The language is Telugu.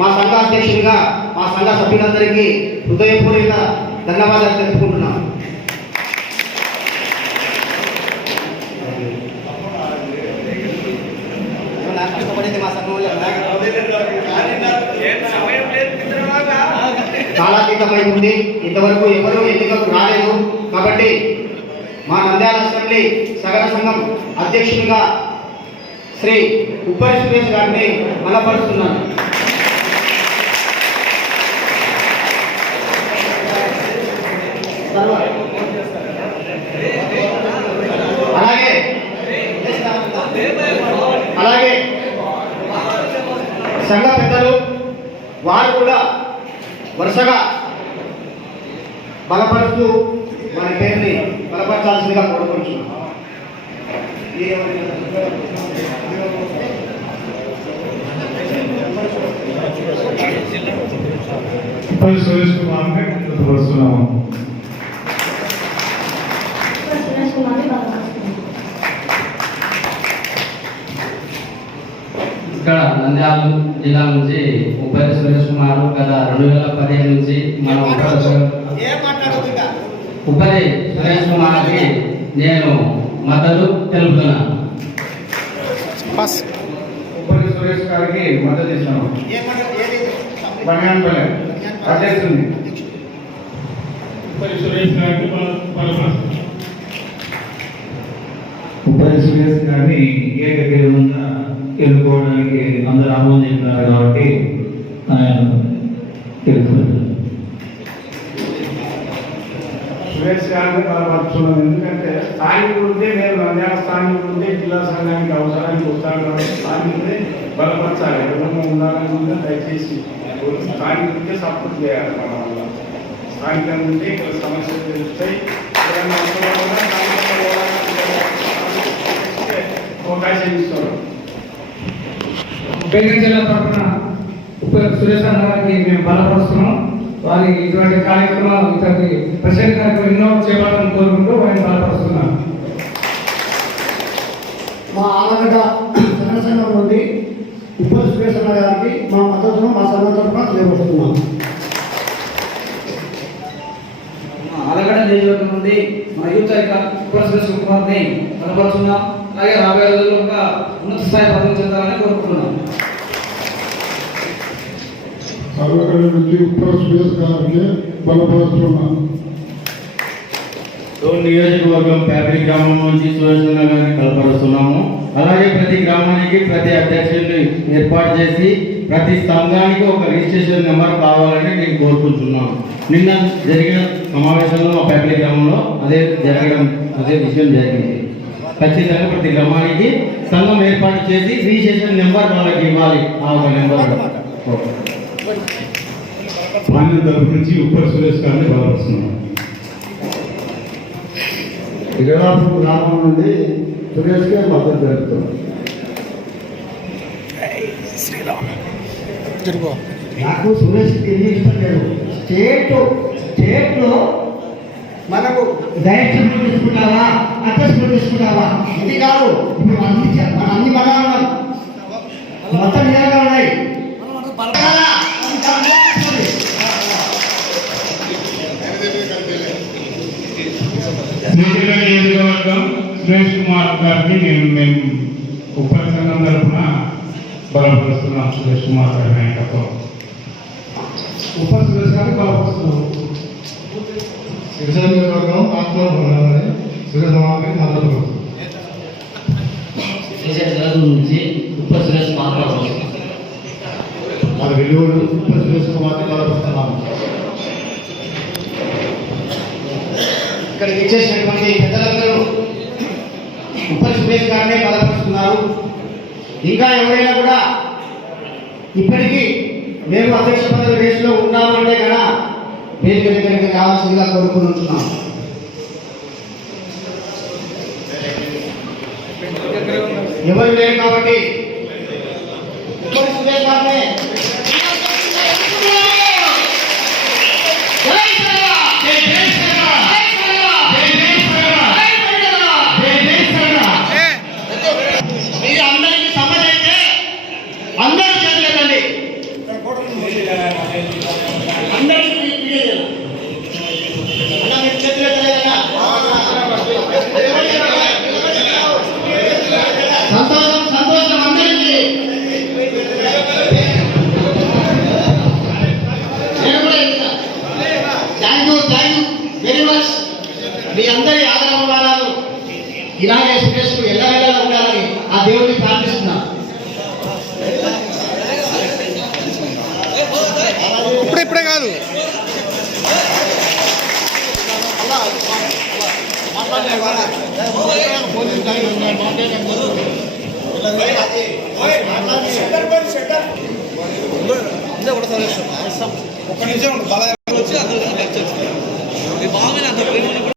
మా సంఘ అధ్యక్షుడిగా మా సంఘ సభ్యులందరికీ హృదయపూర్వక ధన్యవాదాలు తెలుపుకుంటున్నాను మా సంఘంలో కాలాతీతమైంది. ఇంతవరకు ఎవరు ఎన్నికలకు రాలేదు. కాబట్టి మా నంద్యాల అసెంబ్లీ సగర సంఘం అధ్యక్షునిగా శ్రీ ఉప్పరి సురేష్ గారిని బలపరుస్తున్నాను. అలాగే అలాగే సంఘ పెద్దలు వారు కూడా వరుసగా బలపరుస్తూ మన పేరుని బలపరచాల్సిందిగా కోరుకుంటున్నాం సురేష్ కుమార్ని బలపరుస్తున్నాను ఇక్కడ నంద్యాల జిల్లా నుంచి ఉపాధి సురేష్ కుమార్ గత రెండు వేల పదిహేను నుంచి మన ఉపాధి సురేష్ కుమార్కి నేను మద్దతు తెలుపుతున్నాను ఉప్పటి సురేష్ గారికి మద్దతు ఇస్తున్నాం. బంగానపల్లి అధ్యక్షుడిని. సురేష్ గారికి సురేష్ గారిని ఏకగ్రీవంగా ఎన్నుకోవడానికి అందరూ ఆమోదించారు కాబట్టి ఆయన తెలుపుతున్నారు. సురేష్ గారిని ఎందుకంటే స్థానికులు ఉంటే నేను నంద్యాల స్థానికులు ఉంటే జిల్లా సంఘానికి అవసరానికి వస్తాను కాబట్టి స్థానికులే బలపరచాలి. ఎవరైనా ఉండాలని దయచేసి స్థానికులు సపోర్ట్ చేయాలి మన వల్ల. స్థానికంగా ఉంటే ఇక్కడ సమస్యలు తెలుస్తాయి. ఏదైనా అవకాశం ఇస్తారు బేగం తరఫున ఉప సురేష్ అన్న గారికి మేము బలపరుస్తున్నాం. వారి ఇటువంటి కార్యక్రమాలు ఇతని ప్రెసిడెంట్ గారికి ఎన్నో చేపట్టాలని కోరుకుంటూ వారిని బలపరుస్తున్నాం మా ఆలగడ్డ జన సంఘం నుండి ఉప్పల్ సురేశ్వర గారికి మా మద్దతును మా సంఘం తరఫున తెలియపరుస్తున్నాం ఆలగడ్డ నియోజకవర్గం నుండి మన యూత్ ఐకాన్ ఉప్పల సురేష్ కుమార్ని బలపరుస్తున్నాం. అలాగే రాబోయే రోజుల్లో ఇంకా ఉన్నత స్థాయి పదవి చెందాలని కోరుకుంటున్నాం. సర్వకళ నుంచి ఉత్తర సురేష్ గారికి నియోజకవర్గం పేపరి గ్రామం నుంచి సురేష్ గారిని కలపరుస్తున్నాము. అలాగే ప్రతి గ్రామానికి ప్రతి అధ్యక్షుడిని ఏర్పాటు చేసి ప్రతి సంఘానికి ఒక రిజిస్ట్రేషన్ నెంబర్ కావాలని నేను కోరుకుంటున్నాను. నిన్న జరిగిన సమావేశంలో మా పేపరి గ్రామంలో అదే జరగడం అదే విషయం జరిగింది. ఖచ్చితంగా ప్రతి గ్రామానికి సంఘం ఏర్పాటు చేసి రిజిస్ట్రేషన్ నెంబర్ వాళ్ళకి ఇవ్వాలి. ఆ ఒక నెంబర్. ఓకే తరపు నుంచి సురేష్ గారిని బలపరుస్తున్నాం ఇగరాపు గ్రామం నుండి సురేష్కే మద్దతు తెలుపుతున్నాం నాకు సురేష్ ఇష్టం లేదు. స్టేట్ స్టేట్లో మనకు తీసుకుంటావా అధ్యక్షుడు తీసుకుంటావా ఇది కాదు. ఇప్పుడు అన్ని మన అన్ని ఉన్నాయి. మొత్తం ఉన్నాయి. శ్రీశైలం నియోజకవర్గం సురేష్ కుమార్ గారిని నేను మేము ఉప్పటి సంఘం తరఫున బలపరుస్తున్నాం సురేష్ కుమార్ గారి నాయకత్వం. ఉప్పల్ సురేష్ గారిని బలపరుస్తున్నాం. సిరిసిల్ల నియోజకవర్గం ఆత్మూరు మండలాన్ని సురేష్ కుమార్కి మద్దతు పలుకుతున్నాం. శ్రీశైలం నుంచి ఉప్ప సురేష్ మాట్లాడుతున్నాం మన వెలుగుడు ఉత్తర సురేష్ కుమార్కి బలపరుస్తున్నాము ఇక్కడ ఇచ్చేసినటువంటి పెద్దలందరూ ఉప్పల్ సురేష్ గారినే బలపరుస్తున్నారు ఇంకా ఎవరైనా కూడా ఇప్పటికీ మేము అధ్యక్ష పదవి రేసులో ఉన్నామంటే కదా వేదిక దగ్గరికి కావాల్సిందిగా కోరుకుని ఉంటున్నాం. ఎవరు లేరు కాబట్టి ఉప్పల్ సురేష్ గారినే దేవుడిని ప్రార్థిస్తున్నా. ఇప్పుడే కాదు. ఒక నిజం నిమిషం